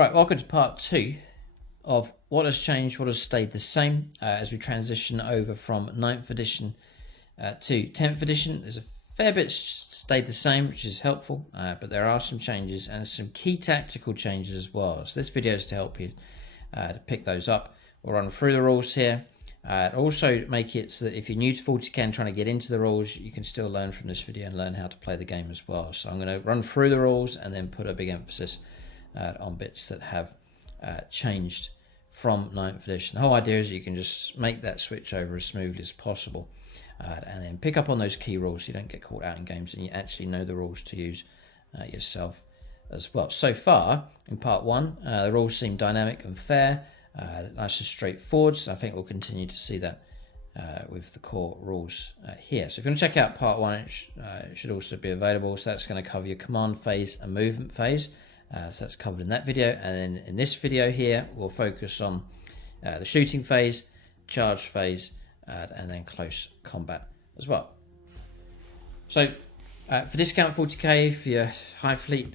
Right, welcome to part 2 of what has changed, what has stayed the same as we transition over from 9th edition to 10th edition. There's a fair bit stayed the same, which is helpful, but there are some changes and some key tactical changes as well. So this video is to help you to pick those up. We'll run through the rules here. Also make it so that if you're new to 40K and trying to get into the rules, you can still learn from this video and learn how to play the game as well. So I'm going to run through the rules and then put a big emphasis on bits that have changed from 9th edition. The whole idea is that you can just make that switch over as smoothly as possible and then pick up on those key rules so you don't get caught out in games and you actually know the rules to use yourself as well. So far in part 1, the rules seem dynamic and fair, nice and straightforward, so I think we'll continue to see that with the core rules here. So if you want to check out part 1, it should also be available. So that's going to cover your command phase and movement phase. So that's covered in that video, and then in this video here we'll focus on the shooting phase, charge phase, and then close combat as well. So for discount 40k, for your high fleet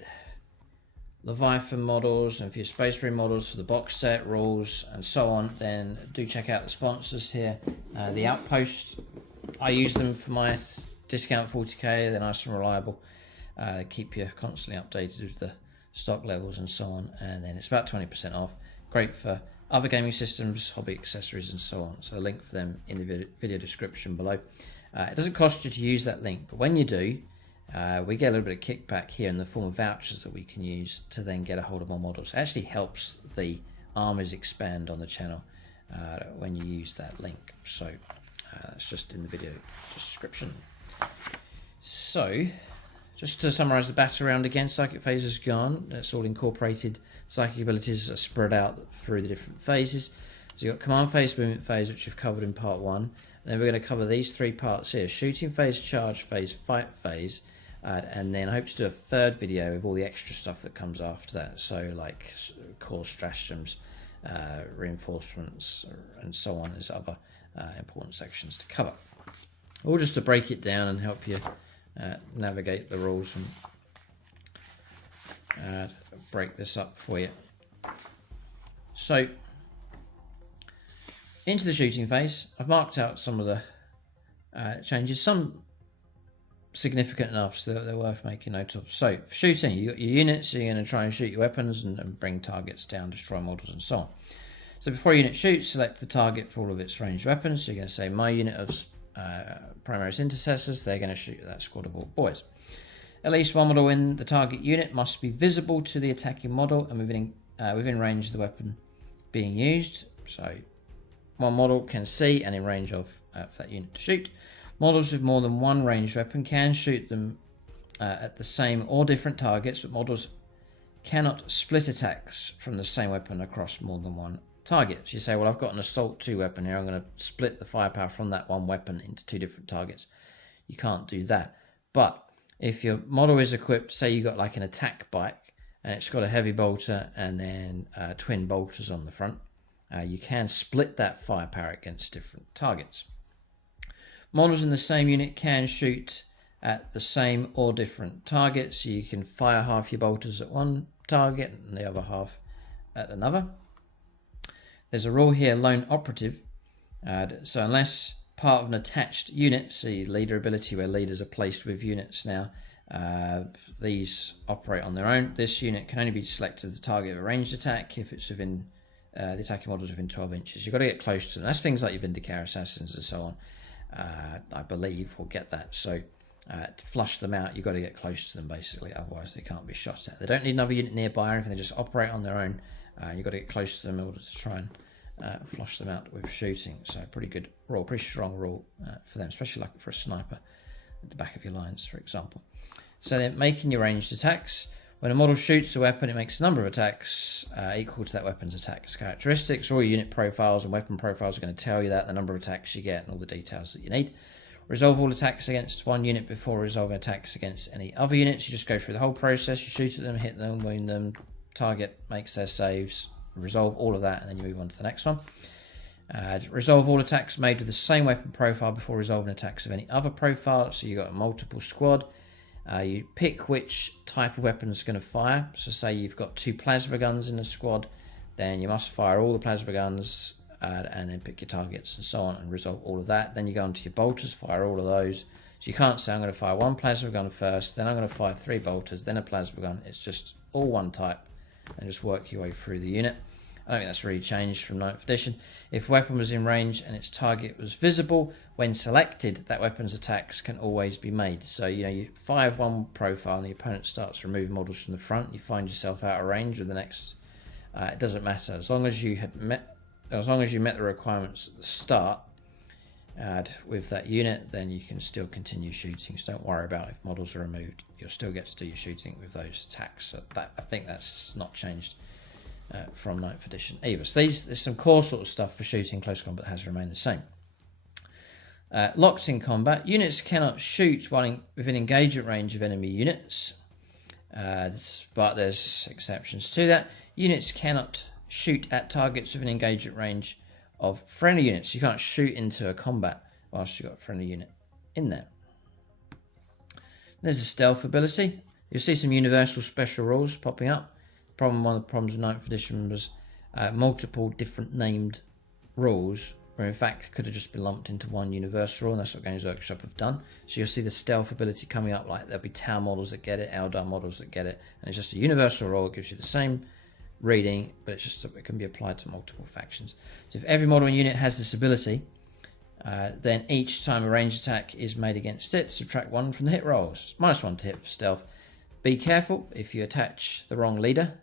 Leviathan models and for your Space Marine models, for the box set rules and so on, then do check out the sponsors here. The Outpost, I use them for my discount 40k. They're nice and reliable, keep you constantly updated with the stock levels and so on, and then it's about 20% off. Great for other gaming systems, hobby accessories and so on. So a link for them in the video description below. It doesn't cost you to use that link, but when you do, we get a little bit of kickback here in the form of vouchers that we can use to then get a hold of more models. It actually helps the armies expand on the channel when you use that link. So that's just in the video description. So just to summarise the battle round again, psychic phase is gone. It's all incorporated. Psychic abilities are spread out through the different phases. So you've got command phase, movement phase, which we've covered in part 1. And then we're going to cover these 3 parts here: shooting phase, charge phase, fight phase. And then I hope to do a third video with all the extra stuff that comes after that. So like core stratagems, reinforcements, and so on as other important sections to cover. All just to break it down and help you navigate the rules and break this up for you. So into the shooting phase, I've marked out some of the changes, some significant enough so that they're worth making note of. So for shooting, you got your units, so you're going to try and shoot your weapons and bring targets down, destroy models and so on. So before a unit shoots, select the target for all of its ranged weapons. So you're going to say my unit of Primaris intercessors, they're going to shoot that squad of all boys. At least one model in the target unit must be visible to the attacking model and within range of the weapon being used. So one model can see and in range of for that unit to shoot. Models with more than one ranged weapon can shoot them at the same or different targets, but models cannot split attacks from the same weapon across more than one target. So you say, well, I've got an assault 2 weapon here, I'm going to split the firepower from that one weapon into 2 different targets. You can't do that. But if your model is equipped, say you got like an attack bike and it's got a heavy bolter and then twin bolters on the front, you can split that firepower against different targets. Models in the same unit can shoot at the same or different targets, so you can fire half your bolters at one target and the other half at another. There's a rule here, lone operative. So unless part of an attached unit, see leader ability where leaders are placed with units now, these operate on their own. This unit can only be selected as the target of a ranged attack if it's within the attacking model is within 12 inches. You've got to get close to them. That's things like your Vindicator assassins and so on. I believe will get that. So to flush them out, you've got to get close to them basically, otherwise they can't be shot at. They don't need another unit nearby or anything, they just operate on their own. You've got to get close to them in order to try and flush them out with shooting. So pretty good rule, pretty strong rule for them, especially like for a sniper at the back of your lines, for example. So then making your ranged attacks. When a model shoots a weapon, it makes a number of attacks equal to that weapon's attacks characteristics. All your unit profiles and weapon profiles are going to tell you that, the number of attacks you get and all the details that you need. Resolve all attacks against one unit before resolving attacks against any other units. You just go through the whole process, you shoot at them, hit them, wound them, target makes their saves, resolve all of that, and then you move on to the next one. Resolve all attacks made with the same weapon profile before resolving attacks of any other profile. So you've got a multiple squad. You pick which type of weapon is going to fire. So say you've got 2 plasma guns in a squad, then you must fire all the plasma guns and then pick your targets and so on and resolve all of that. Then you go onto your bolters, fire all of those. So you can't say I'm going to fire 1 plasma gun first, then I'm going to fire 3 bolters, then a plasma gun. It's just all one type and just work your way through the unit. I don't think that's really changed from 9th edition. If a weapon was in range and its target was visible, when selected, that weapon's attacks can always be made. So, you fire one profile and the opponent starts to remove models from the front, you find yourself out of range with the next. It doesn't matter. As long as you met the requirements at the start with that unit, then you can still continue shooting. So don't worry about if models are removed. You'll still get to do your shooting with those attacks. So I think that's not changed from 9th edition either. So there's some core sort of stuff for shooting close combat that has remained the same. Locked in combat, units cannot shoot while within engagement range of enemy units, but there's exceptions to that. Units cannot shoot at targets within engagement range of friendly units. You can't shoot into a combat whilst you've got a friendly unit in there. There's a stealth ability. You'll see some universal special rules popping up. One of the problems with 9th edition was multiple different named rules, where in fact could have just been lumped into one universal rule, and that's what Games Workshop have done. So you'll see the stealth ability coming up, like there'll be Tau models that get it, Eldar models that get it, and it's just a universal rule. It gives you the same reading, but it's just it can be applied to multiple factions. So if every model and unit has this ability, then each time a ranged attack is made against it, subtract 1 from the hit rolls. -1 to hit for stealth. Be careful, if you attach the wrong leader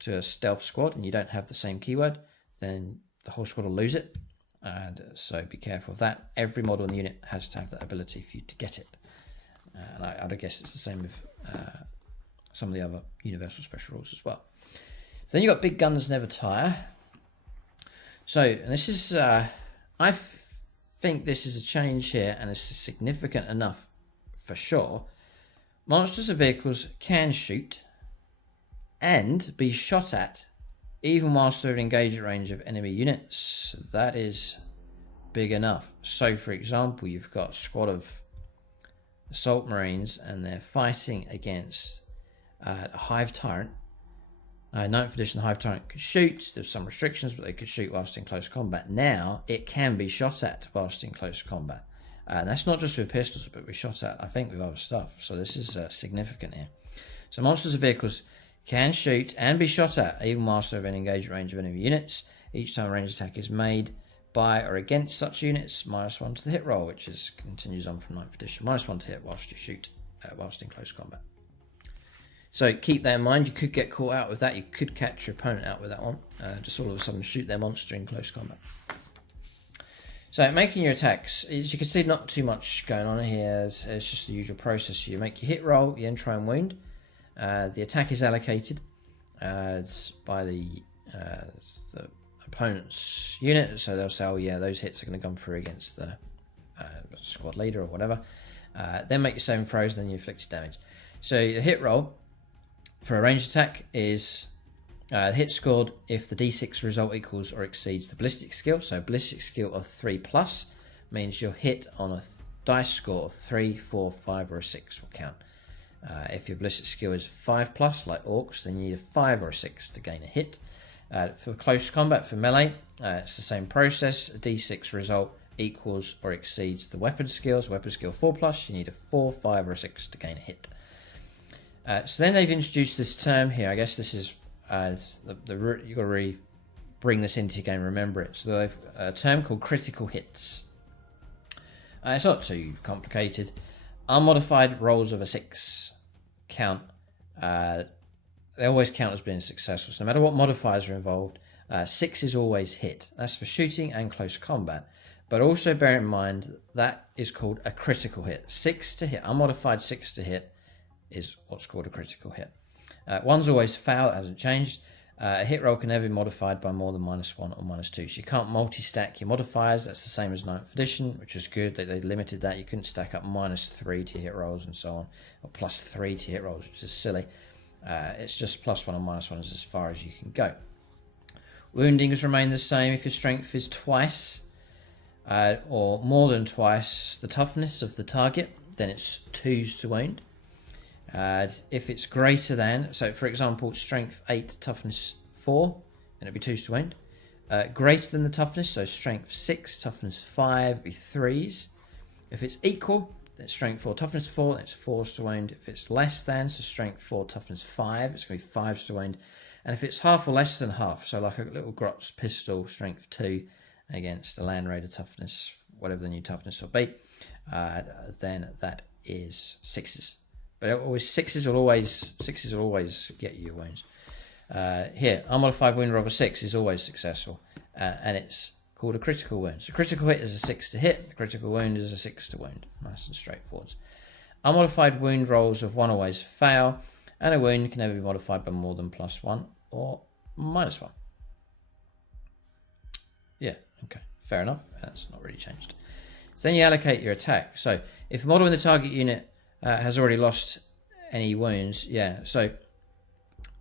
to a stealth squad and you don't have the same keyword, then the whole squad will lose it. And so be careful of that. Every model in the unit has to have that ability for you to get it. And I'd guess it's the same with some of the other universal special rules as well. So then you've got big guns never tire. So, and this is, I think this is a change here, and it's significant enough for sure. Monsters and vehicles can shoot and be shot at even whilst they're in engagement range of enemy units. That is big enough. So, for example, you've got a squad of assault marines and they're fighting against a hive tyrant. 9th edition, the hive tyrant could shoot. There's some restrictions, but they could shoot whilst in close combat. Now, it can be shot at whilst in close combat. And that's not just with pistols, but we shot at, I think, with other stuff. So this is significant here. So monsters and vehicles can shoot and be shot at, even whilst they're in engagement range of enemy units. Each time a ranged attack is made by or against such units, -1 to the hit roll, which continues on from 9th edition. -1 to hit whilst you shoot, whilst in close combat. So keep that in mind. You could get caught out with that. You could catch your opponent out with that one. Just all of a sudden shoot their monster in close combat. So making your attacks, as you can see, not too much going on here. It's just the usual process. You make your hit roll, you then try and wound. The attack is allocated by the opponent's unit, so they'll say, oh yeah, those hits are going to come through against the squad leader or whatever. Then make your saving throws, then you inflict your damage. So the hit roll for a ranged attack is the hit scored if the d6 result equals or exceeds the ballistic skill. So ballistic skill of 3+ means your hit on a dice score of 3, 4, 5 or a 6 will count. If your ballistic skill is 5+, like orcs, then you need a 5 or a 6 to gain a hit. For close combat, for melee, it's the same process. A d6 result equals or exceeds the weapon skills. Weapon skill 4+, you need a 4, 5 or a 6 to gain a hit. So then they've introduced this term here. I guess this is you've got to really bring this into your game and remember it. So they've a term called critical hits. It's not too complicated. Unmodified rolls of a 6 count. They always count as being successful. So no matter what modifiers are involved, 6 is always hit. That's for shooting and close combat. But also bear in mind that is called a critical hit. 6 to hit, unmodified 6 to hit is what's called a critical hit. 1's always foul, it hasn't changed. A hit roll can never be modified by more than -1 or -2. So you can't multi-stack your modifiers. That's the same as 9th edition, which is good. They limited that. You couldn't stack up -3 to hit rolls and so on, or +3 to hit rolls, which is silly. It's just +1 or -1 is as far as you can go. Woundings remain the same. If your strength is twice or more than twice the toughness of the target, then it's 2s to wound. If it's greater than, so for example, strength 8, toughness 4, then it'd be 2s to wound. Greater than the toughness, so strength 6, toughness 5, it'd be 3s. If it's equal, then it's strength 4, toughness 4, then it's 4s to wound. If it's less than, so strength 4, toughness 5, it's going to be 5s to wound. And if it's half or less than half, so like a little Grotz pistol, strength 2, against a Land Raider toughness, whatever the new toughness will be, then that is 6s. But always sixes will always get you your wounds. Here, unmodified wound roll of a 6 is always successful, and it's called a critical wound. So critical hit is a 6 to hit, the critical wound is a 6 to wound. Nice and straightforward. Unmodified wound rolls of 1 always fail, and a wound can never be modified by more than +1 or -1. Yeah, okay, fair enough. That's not really changed. So then you allocate your attack. So if a model in the target unit has already lost any wounds, yeah, so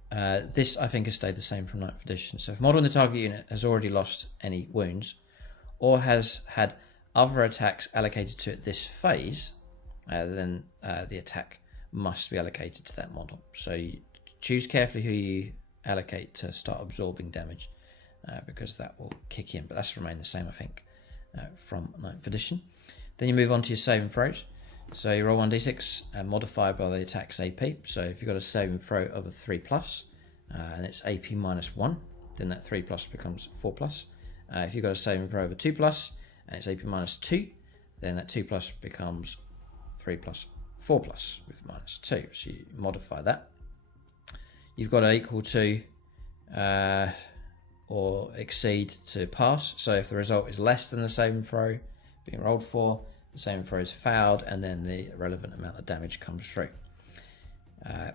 this I think has stayed the same from 9th edition. So if a model in the target unit has already lost any wounds or has had other attacks allocated to it this phase, then the attack must be allocated to that model. So you choose carefully who you allocate to start absorbing damage, because that will kick in, but that's remained the same I think from 9th edition. Then you move on to your saving throws. So you roll 1d6 and modify by the attack's AP. So if you've got a saving throw of a 3+, and it's AP -1, then that 3+ becomes 4+. If you've got a saving throw of a 2+, and it's AP -2, then that 2+ becomes 3+, 4+ with -2. So you modify that. You've got to equal to or exceed to pass. So if the result is less than the saving throw being rolled for, the saving throw is fouled, and then the relevant amount of damage comes through.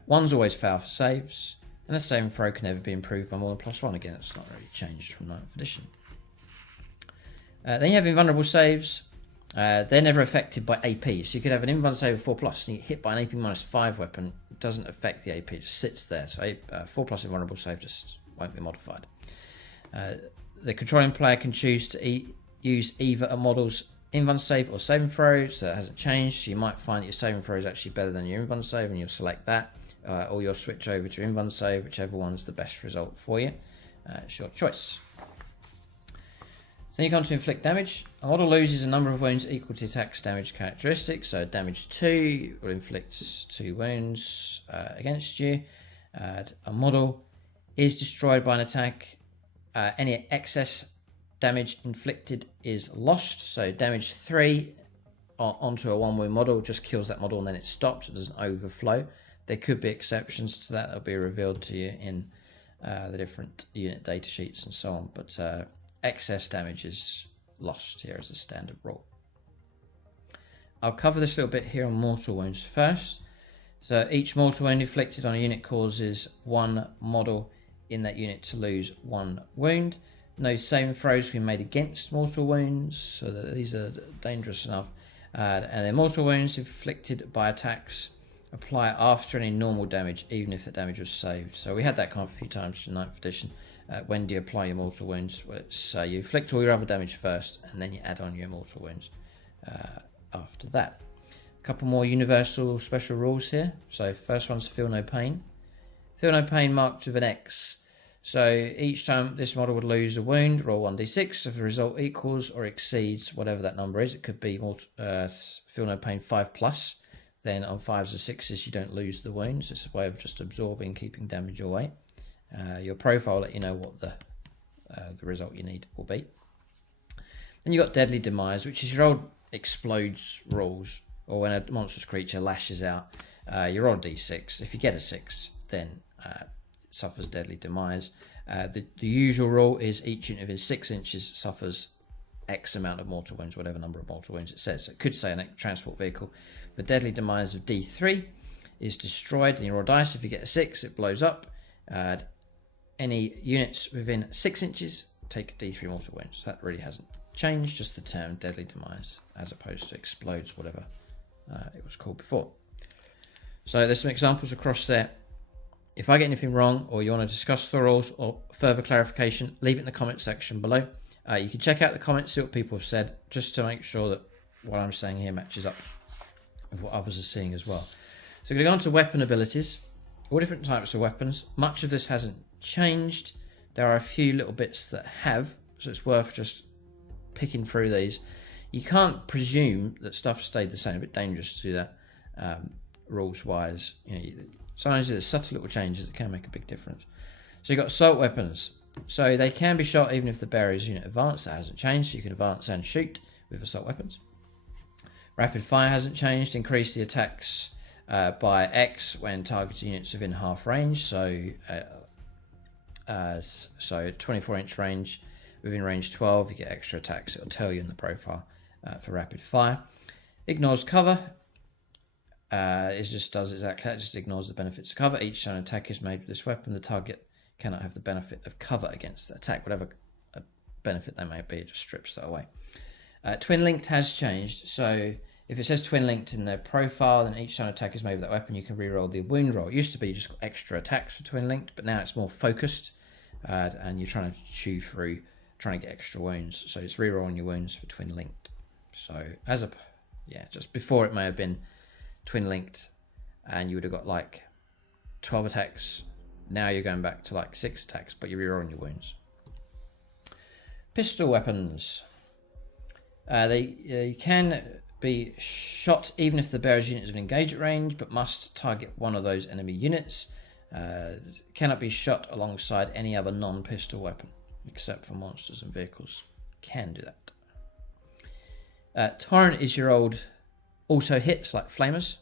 One's always foul for saves, and a saving throw can never be improved by more than +1. Again, it's not really changed from 9th edition. Then you have invulnerable saves. They're never affected by AP. So you could have an invulnerable save of 4+, and you get hit by an AP -5 weapon. It doesn't affect the AP, it just sits there. So 4+ invulnerable save just won't be modified. The controlling player can choose to use either a model's invuln save or saving throw, so that hasn't changed. So you might find that your saving throw is actually better than your invuln save, and you'll select that, or you'll switch over to invuln save, whichever one's the best result for you. It's your choice. So then you come to inflict damage. A model loses a number of wounds equal to attack's damage characteristics. So damage 2 will inflict 2 wounds against you. A model is destroyed by an attack. Any excess damage inflicted is lost. So damage 3 onto a 1 wound model just kills that model and then it stops. It doesn't overflow. There could be exceptions to that. That'll be revealed to you in the different unit data sheets and so on. But excess damage is lost here as a standard rule. I'll cover this little bit here on mortal wounds first. So each mortal wound inflicted on a unit causes one model in that unit to lose 1 wound. No saving throws can be made against mortal wounds, so that these are dangerous enough. And then mortal wounds inflicted by attacks apply after any normal damage, even if the damage was saved. So we had that come up a few times in 9th edition. When do you apply your mortal wounds? Well, it's you inflict all your other damage first, and then you add on your mortal wounds after that. A couple more universal special rules here. So first one's feel no pain. Feel no pain marked with an X. So each time this model would lose a wound, roll 1d6. If the result equals or exceeds whatever that number is, it could be feel no pain 5+. Then on 5s or 6s, you don't lose the wounds. It's a way of just absorbing, keeping damage away. Your profile will let you know what the result you need will be. Then you've got deadly demise, which is your old explodes rules, or when a monstrous creature lashes out. You roll d6. If you get a 6, then it suffers deadly demise. The usual rule is each unit within 6 inches suffers X amount of mortal wounds, whatever number of mortal wounds it says. So it could say a transport vehicle. The deadly demise of D3 is destroyed, and you roll dice. If you get a 6, it blows up. Any units within 6 inches take D3 mortal wounds. That really hasn't changed, just the term deadly demise as opposed to explodes, whatever it was called before. So there's some examples across there. If I get anything wrong or you want to discuss the rules or further clarification, leave it in the comment section below. You can check out the comments, see what people have said, just to make sure that what I'm saying here matches up with what others are seeing as well. So we're going to go on to weapon abilities. All different types of weapons. Much of this hasn't changed. There are a few little bits that have, so it's worth just picking through these. You can't presume that stuff stayed the same. A bit dangerous to do that, rules-wise. Sometimes there's subtle little changes that can make a big difference. So you've got assault weapons. So they can be shot even if the bearer's unit advanced. That hasn't changed. So you can advance and shoot with assault weapons. Rapid fire hasn't changed. Increase the attacks by X when targeted units within half range. So 24-inch range, within range 12, you get extra attacks. It'll tell you in the profile for rapid fire. Ignores cover. It just does exactly that. It just ignores the benefits of cover. Each time an attack is made with this weapon, the target cannot have the benefit of cover against the attack. Whatever benefit they may be, it just strips that away. Twin linked has changed. So if it says twin linked in their profile, then each time an attack is made with that weapon, you can reroll the wound roll. It used to be just got extra attacks for twin linked, but now it's more focused, and you're trying to chew through, trying to get extra wounds. So it's rerolling your wounds for twin linked. So just before it may have been twin linked, and you would have got like 12 attacks. Now you're going back to like 6 attacks, but you're rerolling your wounds. Pistol weapons. They can be shot even if the bearer's unit is in engagement range, but must target one of those enemy units. Cannot be shot alongside any other non-pistol weapon, except for monsters and vehicles. Can do that. Torrent is your old auto hits like flamers.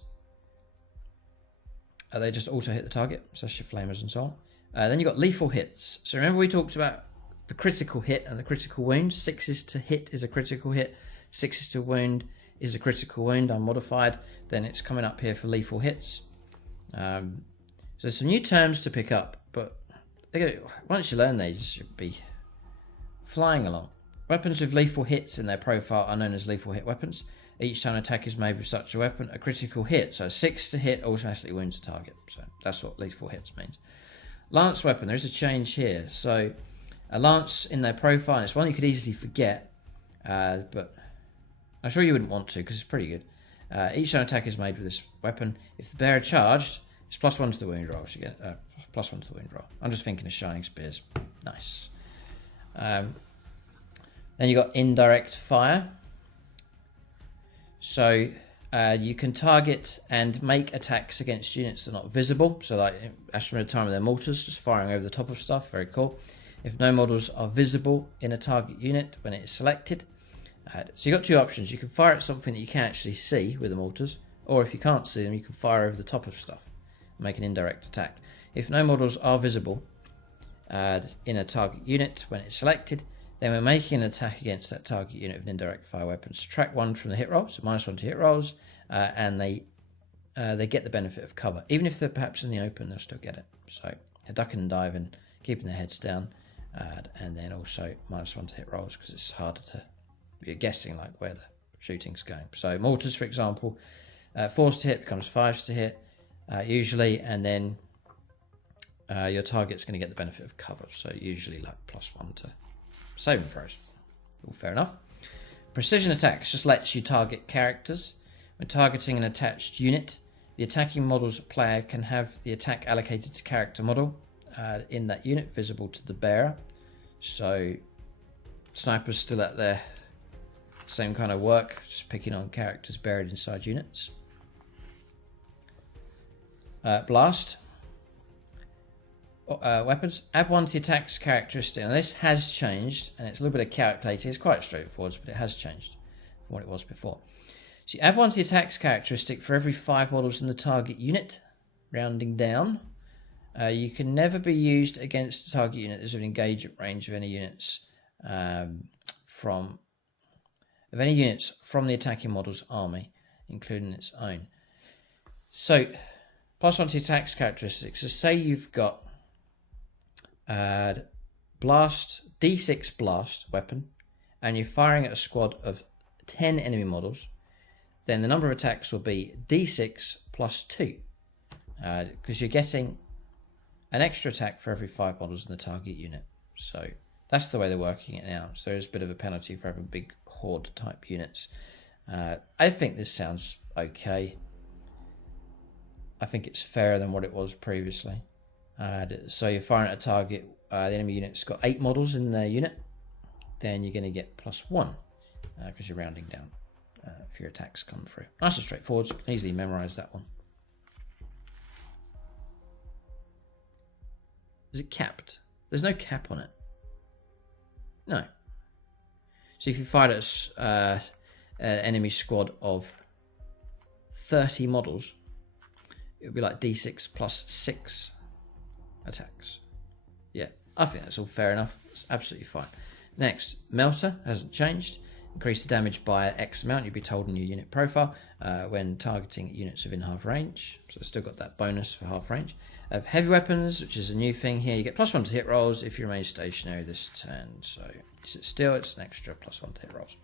They just auto hit the target, so that's your flamers and so on. Then you've got lethal hits. So remember we talked about the critical hit and the critical wound. 6 to hit is a critical hit. 6 to wound is a critical wound, unmodified. Then it's coming up here for lethal hits. So there's some new terms to pick up, but once you learn these, you'll be flying along. Weapons with lethal hits in their profile are known as lethal hit weapons. Each time an attack is made with such a weapon, a critical hit, so 6 to hit automatically wounds a target. So that's what lethal hits means. Lance weapon, there's a change here. So a lance in their profile, and it's one you could easily forget, but I'm sure you wouldn't want to because it's pretty good. Each time an attack is made with this weapon, if the bearer charged, it's +1 to the wound roll. So you get +1 to the wound roll. I'm just thinking of shining spears. Nice. Then you got indirect fire. So you can target and make attacks against units that are not visible. So like Astronaut time with their mortars, just firing over the top of stuff. Very cool. If no models are visible in a target unit when it is selected. So you've got 2 options. You can fire at something that you can actually see with the mortars. Or if you can't see them, you can fire over the top of stuff. Make an indirect attack. If no models are visible in a target unit when it's selected, then we're making an attack against that target unit with an indirect fire weapon. Subtract 1 from the hit roll, so -1 to hit rolls, and they get the benefit of cover. Even if they're perhaps in the open, they'll still get it. So they're ducking and diving, keeping their heads down, and then also -1 to hit rolls because it's harder to, you're guessing like where the shooting's going. So mortars, for example, 4s to hit becomes 5s to hit, usually, and then your target's going to get the benefit of cover. So usually like +1 to saving throws. All fair enough. Precision attacks just lets you target characters. When targeting an attached unit, the attacking model's player can have the attack allocated to character model in that unit, visible to the bearer. So snipers still at their same kind of work, just picking on characters buried inside units. Blast. Weapons. Add 1 to the attack's characteristic. Now this has changed, and it's a little bit of calculating. It's quite straightforward, but it has changed from what it was before. So you add 1 to the attack's characteristic for every 5 models in the target unit, rounding down. You can never be used against the target unit. There's an engagement range of any units from the attacking model's army, including its own. So +1 to the attack's characteristics. So say you've got blast, D6 blast weapon, and you're firing at a squad of 10 enemy models, then the number of attacks will be D6 +2, because you're getting an extra attack for every 5 models in the target unit. So that's the way they're working it now. So there's a bit of a penalty for having big horde type units. I think this sounds okay. I think it's fairer than what it was previously. So you're firing at a target, the enemy unit's got 8 models in their unit, then you're going to get +1 because you're rounding down if your attacks come through. Nice and straightforward, so you can easily memorize that one. Is it capped? There's no cap on it. No. So if you fired at an enemy squad of 30 models, it would be like D6 plus 6 attacks. Yeah, I think that's all fair enough. It's absolutely fine. Next, Melter hasn't changed. Increase the damage by X amount, you'll be told in your unit profile when targeting units within half range. So it's still got that bonus for half range. Heavy weapons, which is a new thing here, you get +1 to hit rolls if you remain stationary this turn. So you sit still, it's an extra +1 to hit rolls.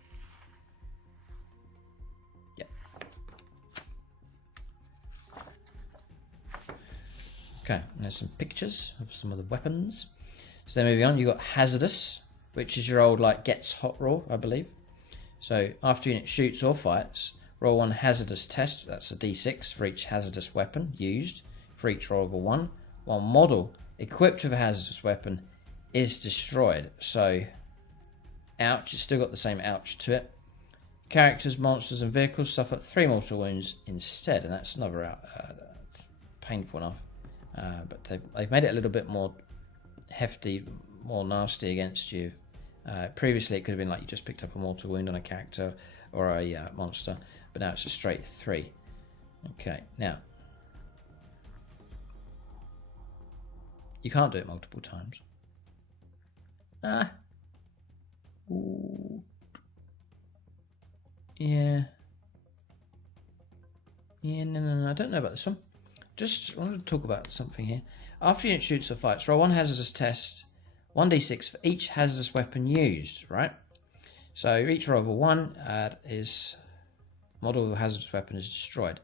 Yeah. Okay, and there's some pictures of some of the weapons. So then moving on, you've got Hazardous, which is your old like gets hot roll, I believe. So after unit shoots or fights, roll 1 hazardous test. That's a D6 for each hazardous weapon used. For each roll of a 1, one model equipped with a hazardous weapon is destroyed. So, ouch, it's still got the same ouch to it. Characters, monsters, and vehicles suffer 3 mortal wounds instead, and that's another painful enough. But they've made it a little bit more hefty, more nasty against you. Previously, it could have been like you just picked up a mortal wound on a character or a monster, but now it's a straight 3. Okay, now you can't do it multiple times. Ooh. Yeah. Yeah, no, I don't know about this one. Just wanted to talk about something here. After unit shoots or fights, roll 1 hazardous test, 1d6 for each hazardous weapon used, right? So each roll of a 1 is model of a hazardous weapon is destroyed.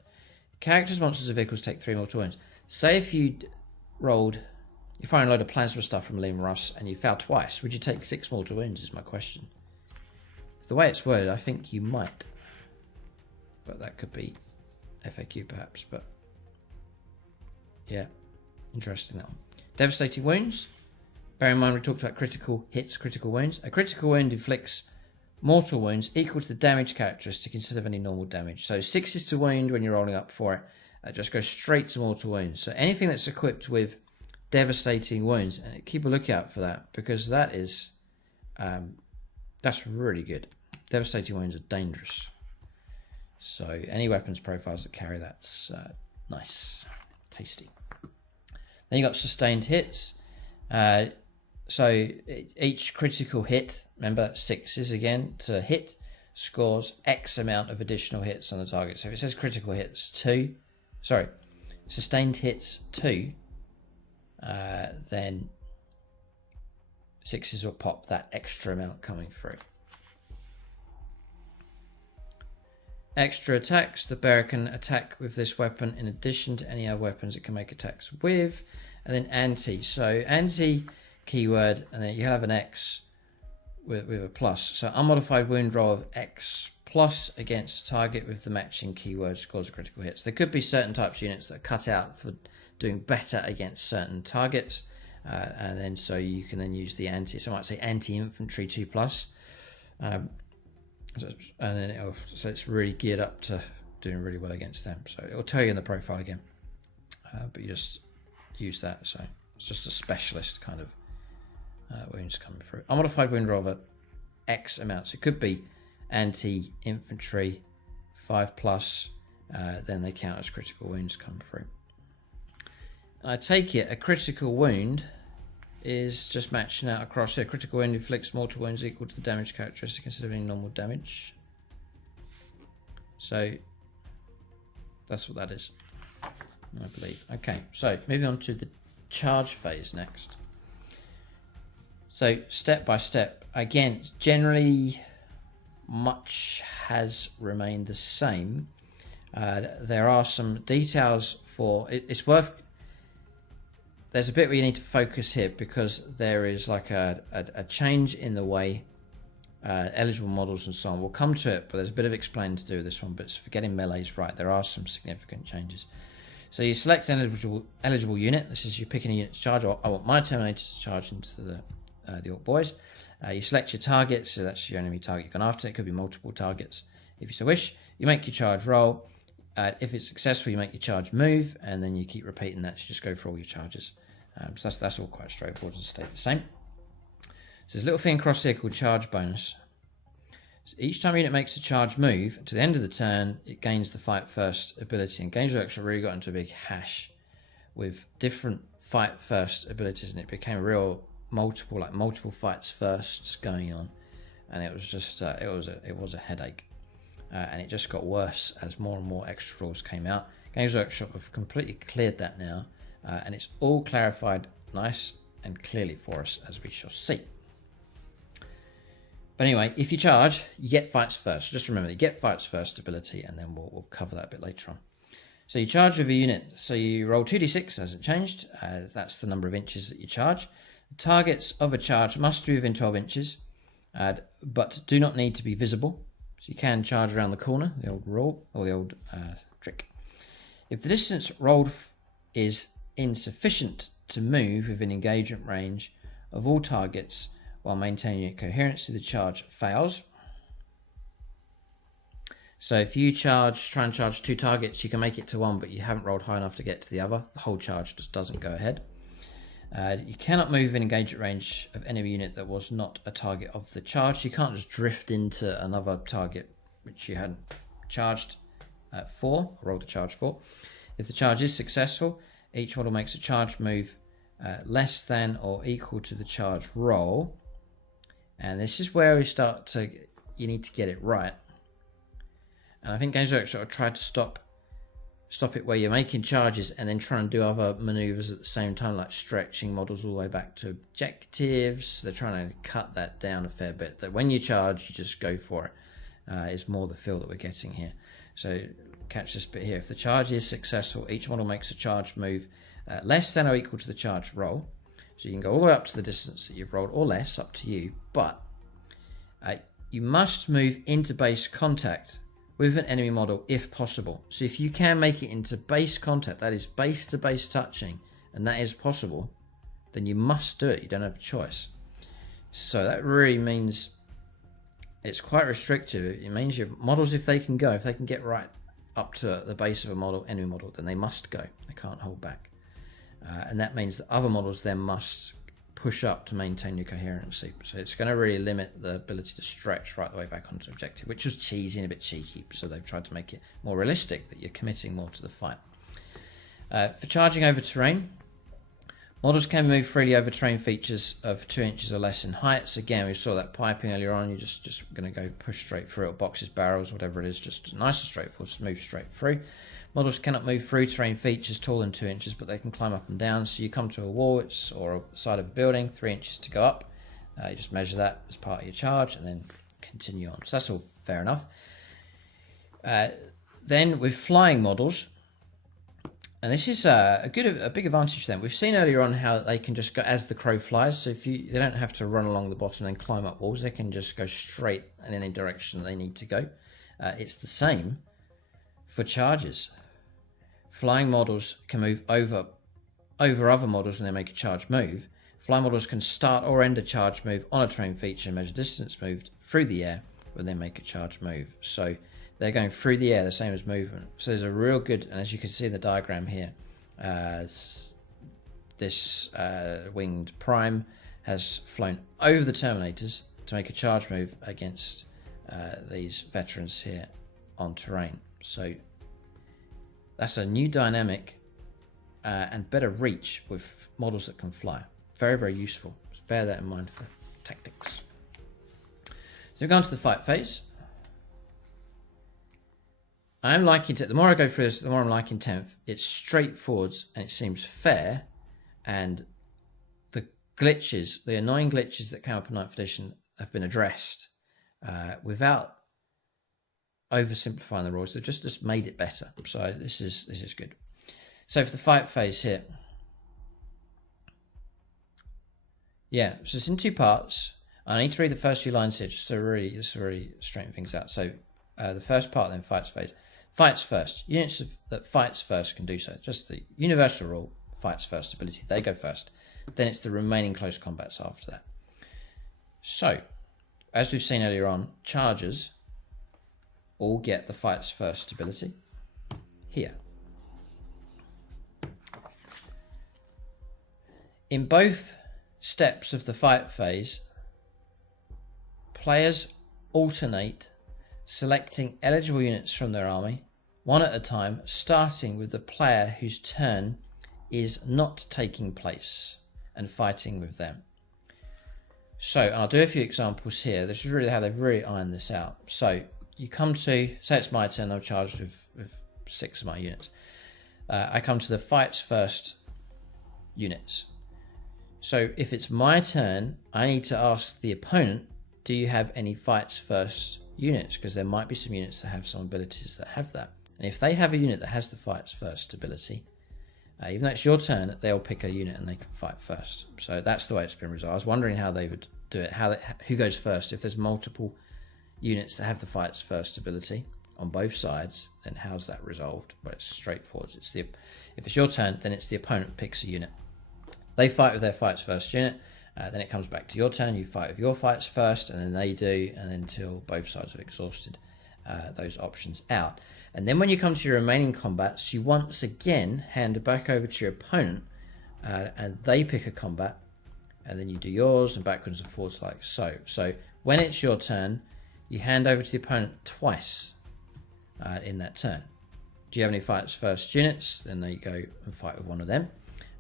Characters, monsters, and vehicles take 3 mortal wounds. Say if you rolled, you're firing a load of plasma stuff from Liam Russ and you fail twice, would you take 6 mortal wounds is my question. The way it's worded, I think you might. But that could be FAQ perhaps, but yeah, interesting that one. Devastating wounds. Bear in mind we talked about critical hits, critical wounds. A critical wound inflicts mortal wounds equal to the damage characteristic instead of any normal damage. So 6 is to wound when you're rolling up for it. Just goes straight to mortal wounds. So anything that's equipped with devastating wounds, and keep a lookout for that because that is that's really good. Devastating wounds are dangerous. So any weapons profiles that carry that's nice, tasty. Then you got sustained hits. So each critical hit, remember 6s again to hit, scores X amount of additional hits on the target. So if it says critical hits 2, sorry, sustained hits 2, then 6s will pop that extra amount coming through. Extra attacks, the bearer can attack with this weapon in addition to any other weapons it can make attacks with. And then anti, so anti keyword, and then you have an X with a plus. So unmodified wound roll of X plus against a target with the matching keyword scores critical hits. There could be certain types of units that are cut out for doing better against certain targets, and then so you can then use the anti. So I might say anti-infantry 2+, and then so it's really geared up to doing really well against them. So it'll tell you in the profile again, but you just use that. So it's just a specialist kind of wounds coming through. Unmodified wound roll of X amounts. It could be anti-infantry 5+, then they count as critical wounds come through. I take it a critical wound is just matching out across here. Critical wound inflicts mortal wounds equal to the damage characteristic instead of any normal damage. So that's what that is, I believe. Okay, so moving on to the charge phase next. So step by step, again, generally much has remained the same. There are some details for it's worth. There's a bit where you need to focus here because there is like a change in the way eligible models and so on. We'll come to it, but there's a bit of explaining to do with this one. But for getting melees right, there are some significant changes. So you select an eligible unit. This is you picking a unit to charge. I want my Terminators to charge into the Orc Boys. You select your target, so that's your enemy target you've gone after. It could be multiple targets if you so wish. You make your charge roll. If it's successful, you make your charge move, and then you keep repeating that. So just go for all your charges. So that's all quite straightforward and stay the same. So there's a little thing across here called charge bonus. So each time a unit makes a charge move, to the end of the turn, it gains the fight first ability. And Games Workshop really got into a big hash with different fight first abilities, and it became a real multiple fights firsts going on, and it was just it was a headache, and it just got worse as more and more extra rules came out. Games Workshop have completely cleared that now, and it's all clarified nice and clearly for us, as we shall see. But anyway, if you charge, you get fights first. Just remember, you get fights first ability, and then we'll cover that a bit later on. So you charge with a unit. So you roll 2d6, hasn't changed. That's the number of inches that you charge. The targets of a charge must be within 12 inches, but do not need to be visible. So you can charge around the corner, the old rule, or the old trick. If the distance rolled is insufficient to move within engagement range of all targets while maintaining coherence, the charge fails. So if you try and charge 2 targets, you can make it to 1, but you haven't rolled high enough to get to the other. The whole charge just doesn't go ahead. You cannot move in engagement range of enemy unit that was not a target of the charge. You can't just drift into another target which you hadn't charged for, rolled a charge for. If the charge is successful, each model makes a charge move less than or equal to the charge roll. And this is where you need to get it right. And I think Games Workshop tried to stop it where you're making charges and then trying to do other maneuvers at the same time, like stretching models all the way back to objectives. They're trying to cut that down a fair bit. That when you charge, you just go for it. It's more the feel that we're getting here. So catch this bit here. If the charge is successful, each model makes a charge move less than or equal to the charge roll. So you can go all the way up to the distance that you've rolled, or less, up to you. But you must move into base contact with an enemy model if possible. So if you can make it into base contact, that is base to base touching, and that is possible, then you must do it. You don't have a choice. So that really means it's quite restrictive. It means your models, if they can get right up to the base of a model, enemy model, then they must go. They can't hold back. And that means that other models then must push up to maintain your coherency. So it's going to really limit the ability to stretch right the way back onto objective, which was cheesy and a bit cheeky. So they've tried to make it more realistic, that you're committing more to the fight. For charging over terrain, models can move freely over terrain features of 2 inches or less in height. So again, we saw that piping earlier on. You're just going to go push straight through it, boxes, barrels, whatever it is, just nice and straightforward, just move straight through. Models cannot move through terrain features taller than 2 inches, but they can climb up and down. So you come to a wall or a side of a building, 3 inches to go up. You just measure that as part of your charge and then continue on. So that's all fair enough. Then with flying models, and this is a big advantage for them. We've seen earlier on how they can just go as the crow flies. So they don't have to run along the bottom and then climb up walls. They can just go straight in any direction they need to go. It's the same for charges. Flying models can move over other models when they make a charge move. Flying models can start or end a charge move on a terrain feature and measure distance moved through the air when they make a charge move. So they're going through the air, the same as movement. So there's a real good, and as you can see in the diagram here, this winged prime has flown over the Terminators to make a charge move against these veterans here on terrain. So that's a new dynamic and better reach with models that can fly. Very, very useful. So bear that in mind for tactics. So we're going to the fight phase. I'm liking it. The more I go through this, the more I'm liking 10th. It's straightforward and it seems fair. And the glitches, the annoying glitches that came up in 9th edition have been addressed without oversimplifying the rules. They've just made it better. So this is good. So for the fight phase here, yeah, so it's in 2 parts. I need to read the first few lines here just to really straighten things out. So the first part then, fights phase. fights first. Units that fights first can do so. Just the universal rule, fights first ability. They go first. Then it's the remaining close combats after that. So, as we've seen earlier on, chargers all get the fights first ability here. In both steps of the fight phase, players alternate selecting eligible units from their army, one at a time, starting with the player whose turn is not taking place and fighting with them. So I'll do a few examples here. This is really how they've really ironed this out. So you come to, say it's my turn, I'm charged with 6 of my units. I come to the fights first units. So if it's my turn, I need to ask the opponent, do you have any fights first units? Because there might be some units that have some abilities that have that. And if they have a unit that has the fights first ability, even though it's your turn, they'll pick a unit and they can fight first. So that's the way it's been resolved. I was wondering how they would do it, who goes first. If there's multiple units that have the fights first ability on both sides, then how's that resolved? Well, it's straightforward. If it's your turn, then it's the opponent picks a unit. They fight with their fights first unit. Then it comes back to your turn. You fight with your fights first, and then they do, and then until both sides have exhausted those options out. And then when you come to your remaining combats, you once again hand it back over to your opponent, and they pick a combat, and then you do yours and backwards and forwards like so. So when it's your turn, you hand over to the opponent twice in that turn. Do you have any fights first units? Then they go and fight with one of them.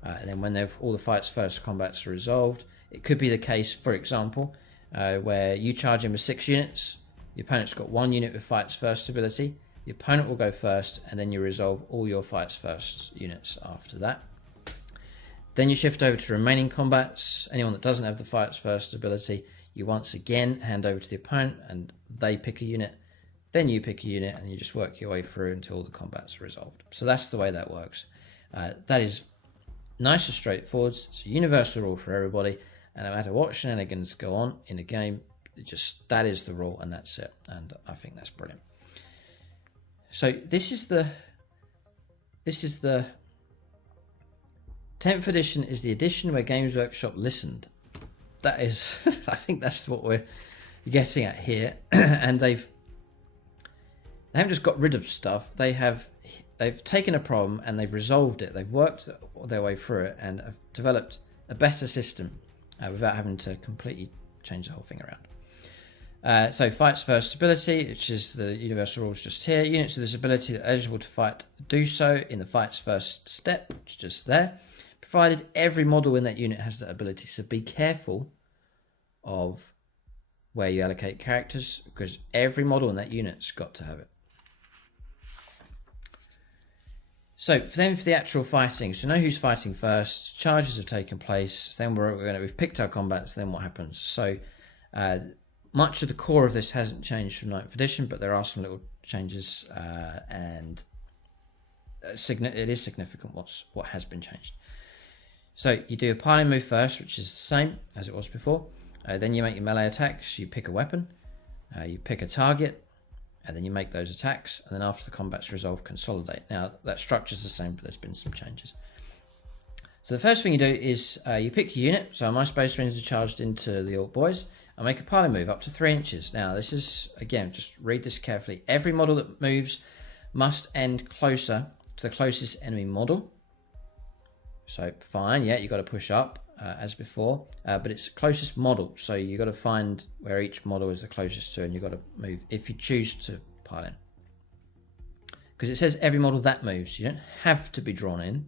And then when all the fights first combats are resolved, it could be the case, for example, where you charge in with 6 units, the opponent's got 1 unit with fights first ability, the opponent will go first, and then you resolve all your fights first units after that. Then you shift over to remaining combats. Anyone that doesn't have the fights first ability, you once again hand over to the opponent and they pick a unit, then you pick a unit, and you just work your way through until all the combats are resolved. So that's the way that works. That is nice and straightforward. It's a universal rule for everybody, and no matter what shenanigans go on in a game, that is the rule, and that's it. And I think that's brilliant. So this is the 10th edition is the edition where Games Workshop listened. That is, I think that's what we're getting at here. And they haven't just got rid of stuff. They've taken a problem and they've resolved it. They've worked their way through it and have developed a better system without having to completely change the whole thing around. So fights first ability, which is the universal rules just here. Units with this ability that are eligible to fight do so in the fights first step, which is just there, provided every model in that unit has that ability. So be careful of where you allocate characters, because every model in that unit's got to have it. So then for the actual fighting, so know who's fighting first, charges have taken place, then we've picked our combats, then what happens? So much of the core of this hasn't changed from 9th edition, but there are some little changes, and it is significant what has been changed. So you do a piling move first, which is the same as it was before. Then you make your melee attacks, you pick a weapon, you pick a target, and then you make those attacks, and then after the combat's resolved, consolidate. Now, that structure's the same, but there's been some changes. So the first thing you do is you pick your unit. So my Space Marines are charged into the Orc Boys. I make a piling move up to 3 inches. Now, this is, again, just read this carefully. Every model that moves must end closer to the closest enemy model. So, fine, yeah, you've got to push up, as before, but it's the closest model. So you've got to find where each model is the closest to, and you've got to move if you choose to pile in. Because it says every model that moves. You don't have to be drawn in,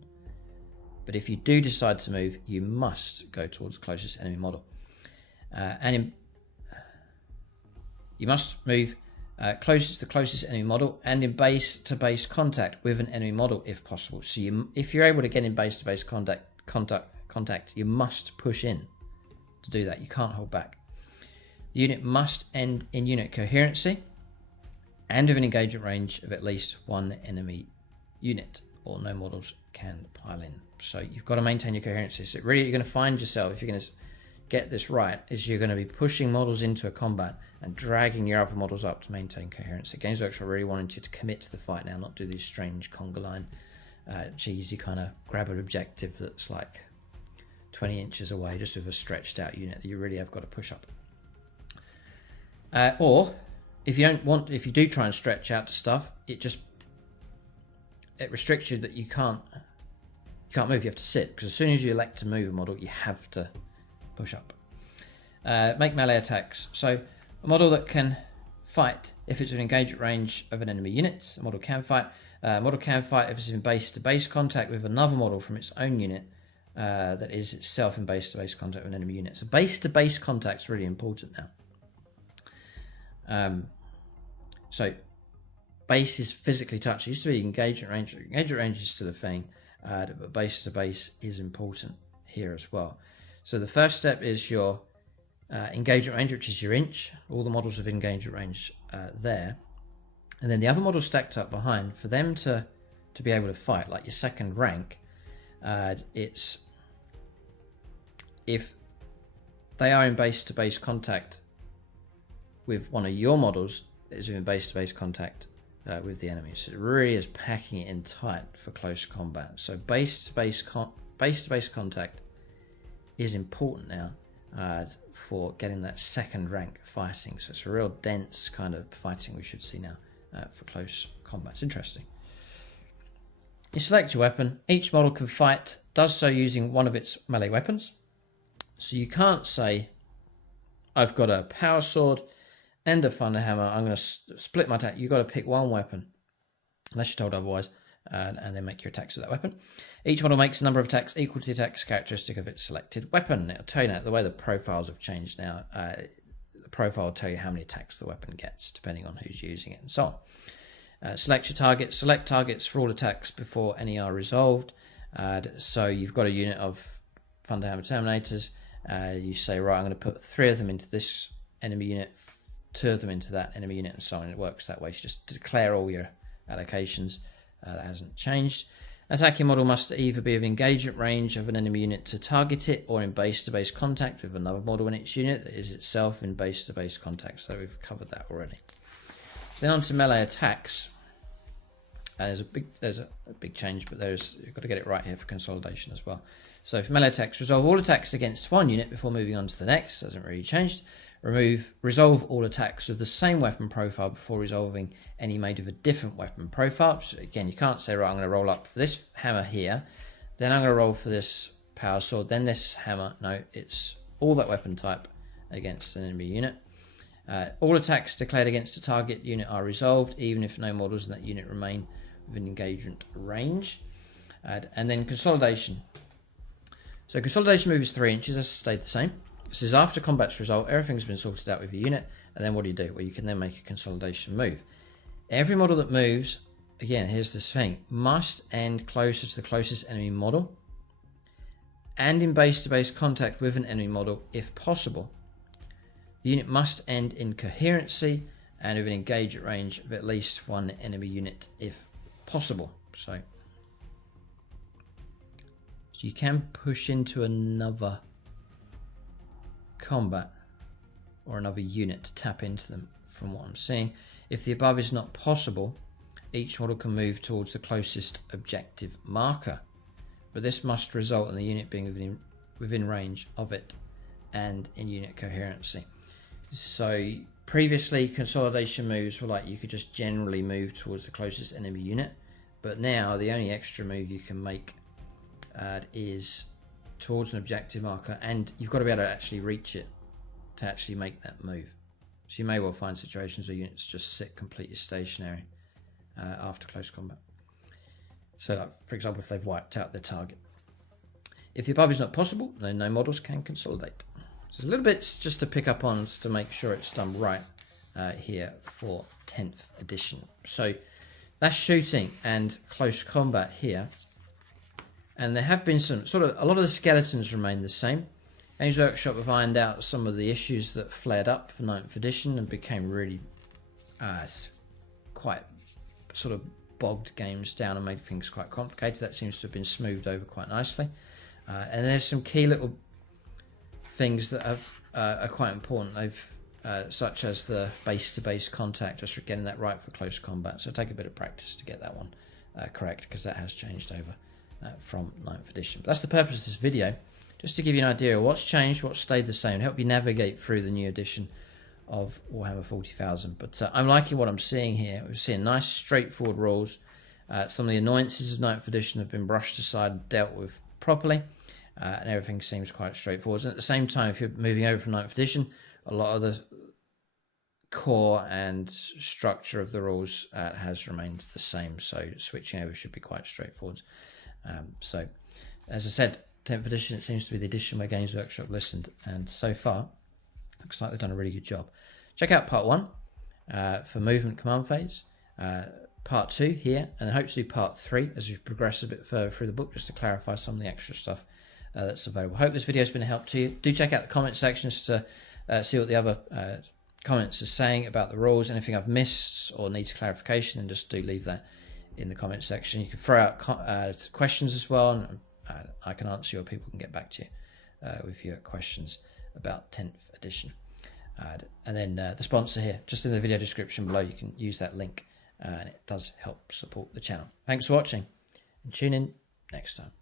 but if you do decide to move, you must go towards the closest enemy model. You must move closest to the closest enemy model and in base-to-base contact with an enemy model if possible. So if you're able to get in base-to-base contact, you must push in to do that. You can't hold back. The unit must end in unit coherency and with an engagement range of at least 1 enemy unit, or no models can pile in. So you've got to maintain your coherency. So really, you're going to find yourself, if you're going to get this right is you're going to be pushing models into a combat and dragging your other models up to maintain coherence. Games Workshop really wanted you to commit to the fight now, not do these strange conga line, cheesy kind of grab an objective that's like 20 inches away just with a stretched out unit that you really have got to push up. Or if you do try and stretch out to stuff, it restricts you that you can't move. You have to sit, because as soon as you elect to move a model, you have to push up. Make melee attacks. So a model that can fight if it's an engagement range of an enemy unit. A model can fight. A model can fight if it's in base-to-base contact with another model from its own unit that is itself in base-to-base contact with an enemy unit. So base-to-base contact is really important now. So base is physically touch. It used to be engagement range. Engagement range is still a thing, but base-to-base is important here as well. So the first step is your engagement range, which is your inch. All the models have engagement range there. And then the other models stacked up behind, for them to be able to fight, like your second rank, it's if they are in base-to-base contact with one of your models that is in base-to-base contact with the enemy. So it really is packing it in tight for close combat. So base-to-base contact is important now for getting that second rank fighting. So it's a real dense kind of fighting we should see now for close combat. It's interesting. You select your weapon. Each model can fight, does so using one of its melee weapons. So you can't say, I've got a power sword and a thunder hammer, I'm going to split my attack. You've got to pick one weapon, unless you're told otherwise, and then make your attacks with that weapon. Each model makes a number of attacks equal to the attack's characteristic of its selected weapon. It'll tell you now, the way the profiles have changed now, the profile will tell you how many attacks the weapon gets, depending on who's using it and so on. Select your target. Select targets for all attacks before any are resolved. So you've got a unit of Thunderhammer Terminators. You say, right, I'm going to put 3 of them into this enemy unit, 2 of them into that enemy unit, and so on. It works that way. You just declare all your allocations. That hasn't changed. Attacking model must either be of engagement range of an enemy unit to target it, or in base-to-base contact with another model in its unit that is itself in base-to-base contact. So we've covered that already. So then on to melee attacks. There's a big change, but you've got to get it right here for consolidation as well. So for melee attacks, resolve all attacks against one unit before moving on to the next. Hasn't really changed. Resolve all attacks with the same weapon profile before resolving any made of a different weapon profile. So again, you can't say, right, I'm going to roll up for this hammer here, then I'm going to roll for this power sword, then this hammer. No, it's all that weapon type against an enemy unit. All attacks declared against a target unit are resolved, even if no models in that unit remain within engagement range. And then consolidation. So consolidation move is 3 inches, that's stayed the same. This is after combat's resolved, everything's been sorted out with your unit, and then what do? Well, you can then make a consolidation move. Every model that moves, again, here's this thing, must end closer to the closest enemy model, and in base-to-base contact with an enemy model if possible. The unit must end in coherency and within engagement range of at least one enemy unit if possible. So you can push into another combat or another unit to tap into them from what I'm seeing. If the above is not possible, each model can move towards the closest objective marker, but this must result in the unit being within range of it and in unit coherency. So previously consolidation moves were like you could just generally move towards the closest enemy unit, but now the only extra move you can make is towards an objective marker, and you've got to be able to actually reach it to actually make that move. So you may well find situations where units just sit completely stationary after close combat. So like, for example, if they've wiped out their target. If the above is not possible, then no models can consolidate. So there's a little bit just to pick up on to make sure it's done right here for 10th edition. So that's shooting and close combat here. And there have been some a lot of the skeletons remain the same. Games Workshop have ironed out some of the issues that flared up for 9th edition and became really quite sort of bogged games down and made things quite complicated. That seems to have been smoothed over quite nicely. And there's some key little things that are quite important. They've such as the base-to-base contact, just getting that right for close combat. So take a bit of practice to get that one correct, because that has changed over from 9th edition. But that's the purpose of this video, just to give you an idea of what's changed, what's stayed the same, help you navigate through the new edition of Warhammer 40,000. But I'm liking what I'm seeing here. We're seeing nice, straightforward rules. Some of the annoyances of 9th edition have been brushed aside and dealt with properly, and everything seems quite straightforward. And at the same time, if you're moving over from 9th edition, a lot of the core and structure of the rules has remained the same, so switching over should be quite straightforward. So, as I said, 10th edition, it seems to be the edition where Games Workshop listened, and so far, looks like they've done a really good job. Check out part 1 for movement command phase, part 2 here, and I hope to do part 3 as we progress a bit further through the book, just to clarify some of the extra stuff that's available. Hope this video has been a help to you. Do check out the comment sections to see what the other comments are saying about the rules. Anything I've missed or needs clarification, then just do leave that in the comment section. You can throw out questions as well, and I can answer you, or people can get back to you with your questions about 10th edition. And then the sponsor here, just in the video description below, you can use that link, and it does help support the channel. Thanks for watching, and tune in next time.